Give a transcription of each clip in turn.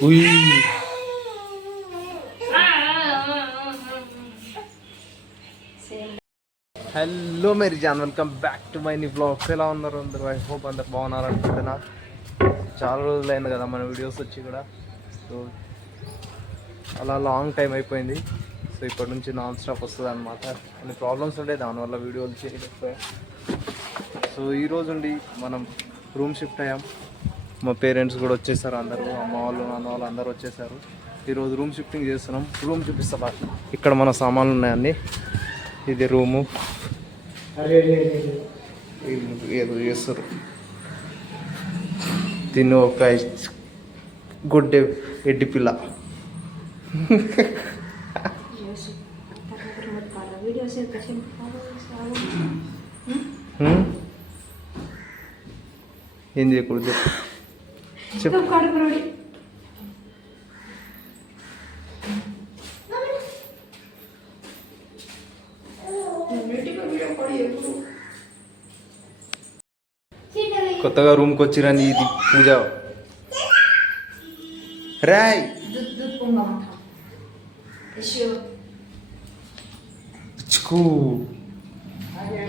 Hello మేరీ జాన్, welcome back to my new blogs. ఎలా ఉన్నారు అందరు? ఐ హోప్ అందరు బాగున్నారు అనుకుంటున్నా. చాలా రోజులైంది కదా మన వీడియోస్ వచ్చి కూడా. సో అలా లాంగ్ టైం అయిపోయింది. సో ఇప్పటి నుంచి నాన్ స్టాప్ వస్తుంది అనమాట. కొన్ని ప్రాబ్లమ్స్ ఉండే, దానివల్ల వీడియోలు చేయలేకపోయాం. సో ఈరోజు ఉండి మనం రూమ్ షిఫ్ట్ అయ్యాం. మా పేరెంట్స్ కూడా వచ్చేసారు, అందరూ అమ్మ వాళ్ళు నాన్న వాళ్ళు అందరూ వచ్చేసారు. ఈరోజు రూమ్ షిఫ్టింగ్ చేస్తున్నాం. రూమ్ చూపిస్తా. ఇక్కడ మన సామాన్లు ఉన్నాయండి. ఇది రూము. ఏదో చేస్తారు. తిను ఒక గుడ్డే ఎడ్డి పిల్ల. ఏం చేయకూడదు చెప్పు. కొత్తగా రూమ్కి వచ్చిరని ఇది పూజ. రాయ్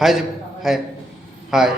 హాయ్ చెప్పు. Hi hi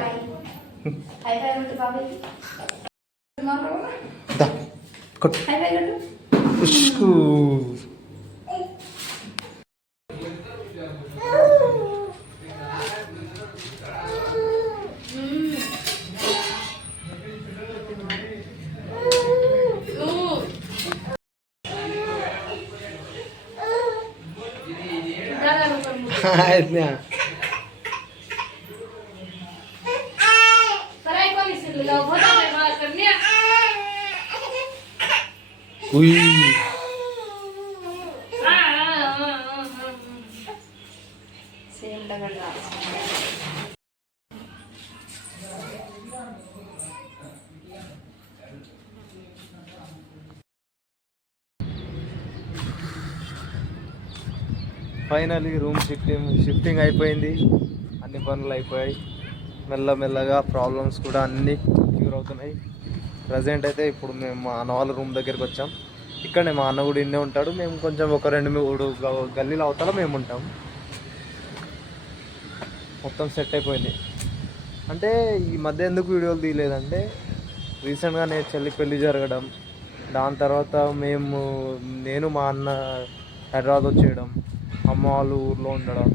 finally room shifting అయిపోయింది. అన్ని పనులు అయిపోయాయి. మెల్లమెల్లగా ప్రాబ్లమ్స్ కూడా అన్నీ క్యూర్ అవుతున్నాయి. ప్రజెంట్ అయితే ఇప్పుడు మేము మా అన్న వాళ్ళ రూమ్ దగ్గరికి వచ్చాం. ఇక్కడనే మా అన్న కూడా ఇన్నే ఉంటాడు. మేము కొంచెం ఒక 2-3 గల్లీలు అవతల మేము ఉంటాం. మొత్తం సెట్ అయిపోయింది. అంటే ఈ మధ్య ఎందుకు వీడియోలు తీయలేదంటే, రీసెంట్గా నేను చెల్లి పెళ్ళి జరగడం, దాని తర్వాత నేను మా అన్న హైదరాబాద్ వచ్చేయడం, అమ్మ వాళ్ళు ఊర్లో ఉండడం,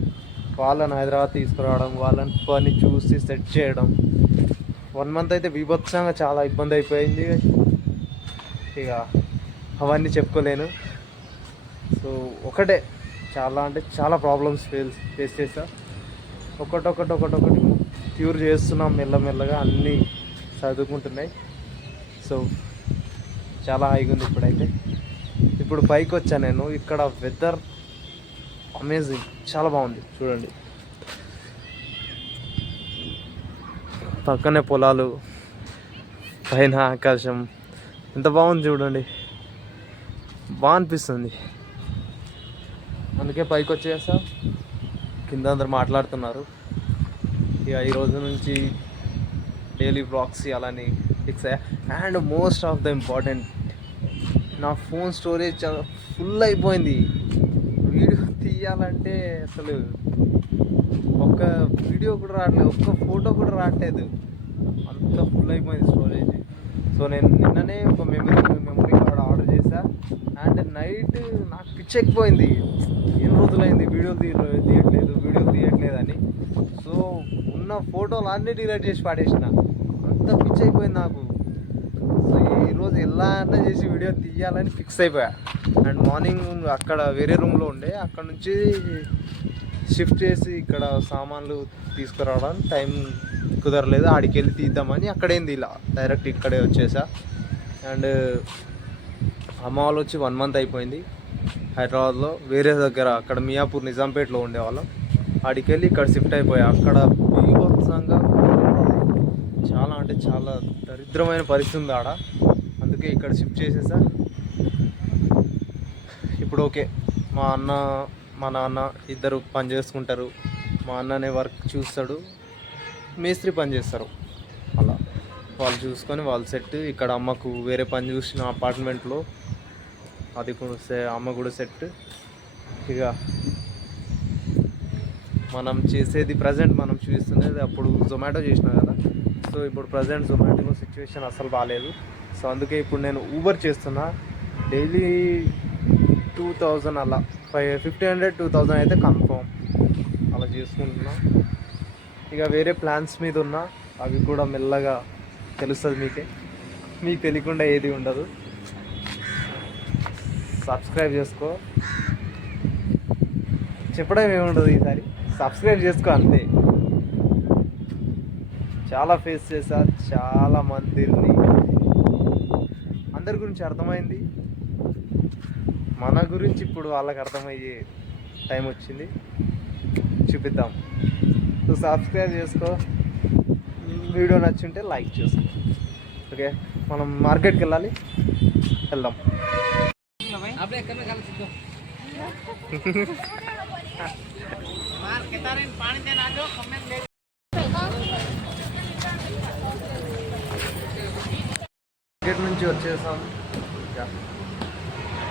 వాళ్ళని హైదరాబాద్ తీసుకురావడం, వాళ్ళని పని చూసి సెట్ చేయడం, 1 మంత్ అయితే బీభత్సంగా చాలా ఇబ్బంది అయిపోయింది. ఇక అవన్నీ చెప్పుకోలేను. సో ఒకటే చాలా అంటే చాలా ప్రాబ్లమ్స్ ఫేస్ చేసా. ఒకటొకటి క్యూర్ చేస్తున్నాం. మెల్లమెల్లగా అన్నీ చదువుకుంటున్నాయి. సో చాలా హాయిగా ఉంది ఇప్పుడైతే. ఇప్పుడు పైకి వచ్చాను నేను. ఇక్కడ వెదర్ అమేజింగ్, చాలా బాగుంది. చూడండి, పక్కనే పొలాలు, పైన ఆకాశం ఎంత బాగుంది చూడండి. బాగా అనిపిస్తుంది. అందుకే పైకి వచ్చేసా. కింద అందరు మాట్లాడుతున్నారు. ఇక ఈరోజు నుంచి డైలీ బ్లాగ్స్ ఇవ్వాలని ఫిక్స్ అయ్యా. And most of the important, నా ఫోన్ స్టోరేజ్ చాలా ఫుల్ అయిపోయింది. వీడియో తీయాలంటే అసలు ఒక్క వీడియో కూడా రావట్లేదు, ఒక్క ఫోటో కూడా రావట్లేదు. అంత ఫుల్ అయిపోయింది స్టోరేజ్. సో నేను నిన్ననే ఒక మెమరీ కార్డ్ ఆర్డర్ చేశా. అండ్ నైట్ నాకు పిచ్చెక్కిపోయింది. ఎన్ని రోజులైంది వీడియో తీయట్లేదు అని. సో ఉన్న ఫోటోలు అన్నీ డిలీట్ చేసి పాడేసిన. అంత పిచ్చి అయిపోయింది నాకు. సో ఈరోజు ఎలా అన్నా చేసి వీడియో తీయాలని ఫిక్స్ అయిపోయా. అండ్ మార్నింగ్ అక్కడ వేరే రూమ్లో ఉండే, అక్కడ నుంచి షిఫ్ట్ చేసి ఇక్కడ సామాన్లు తీసుకురావడానికి టైం కుదరలేదు. ఆడికి వెళ్ళి తీద్దామని అక్కడేంది ఇలా డైరెక్ట్ ఇక్కడే వచ్చేసా. అండ్ అమ్మ వాళ్ళు వచ్చి 1 మంత్ అయిపోయింది హైదరాబాద్లో. వేరే దగ్గర అక్కడ మియాపూర్ నిజాంపేటలో ఉండేవాళ్ళం. ఆడికి వెళ్ళి ఇక్కడ షిఫ్ట్ అయిపోయా. అక్కడ బీభత్సంగా చాలా అంటే చాలా దరిద్రమైన పరిస్థితి ఉంది ఆడ. అందుకే ఇక్కడ షిఫ్ట్ చేసేసా. ఇప్పుడు ఓకే. మా నాన్న ఇద్దరు పని చేసుకుంటారు. మా అన్ననే వర్క్ చూస్తాడు, మేస్త్రి పని చేస్తారు. అలా వాళ్ళు చూసుకొని వాళ్ళు సెట్. ఇక్కడ అమ్మకు వేరే పని చూసిన అపార్ట్మెంట్లో అది కూడా అమ్మ కూడా సెట్. ఇక మనం చేసేది ప్రజెంట్ మనం చూస్తున్నది అప్పుడు జొమాటో చేసినా కదా. సో ఇప్పుడు ప్రజెంట్ జొమాటోలో సిచ్యువేషన్ అసలు బాగాలేదు. సో అందుకే ఇప్పుడు నేను ఊబర్ చేస్తున్నా. డైలీ 2000 అలా 1500 2000 అయితే కన్ఫర్మ్ అలా చేసుకుంటున్నా. ఇక వేరే ప్లాన్స్ మీద ఉన్నా, అవి కూడా మెల్లగా తెలుస్తుంది మీకు తెలియకుండా ఏది ఉండదు. సబ్స్క్రైబ్ చేసుకో, చెప్పడం ఏముండదు, ఈసారి సబ్స్క్రైబ్ చేసుకో అంతే. చాలా ఫేస్ చేశా, చాలా మందిని, అందరి గురించి అర్థమైంది. మన గురించి ఇప్పుడు వాళ్ళకి అర్థమయ్యే టైం వచ్చింది, చూపిద్దాం. సో సబ్స్క్రైబ్ చేసుకో, వీడియో నచ్చుంటే లైక్ చేసుకో. ఓకే, మనం మార్కెట్కి వెళ్ళాలి, వెళ్దాం. మార్కెట్ నుంచి వచ్చేసాం.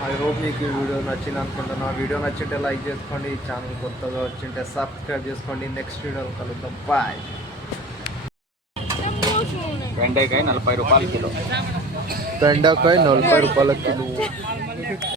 ఐ హోప్ మీకు ఈ వీడియో నచ్చింది అనుకుంటున్నా. వీడియో నచ్చింటే లైక్ చేసుకోండి, ఛానల్ కొత్తగా వచ్చింటే సబ్స్క్రైబ్ చేసుకోండి. నెక్స్ట్ వీడియోలో కలుద్దాం. బాయ్. బెండకాయ 40 రూపాయల కిలో. బెండకాయ 40 రూపాయల కిలో.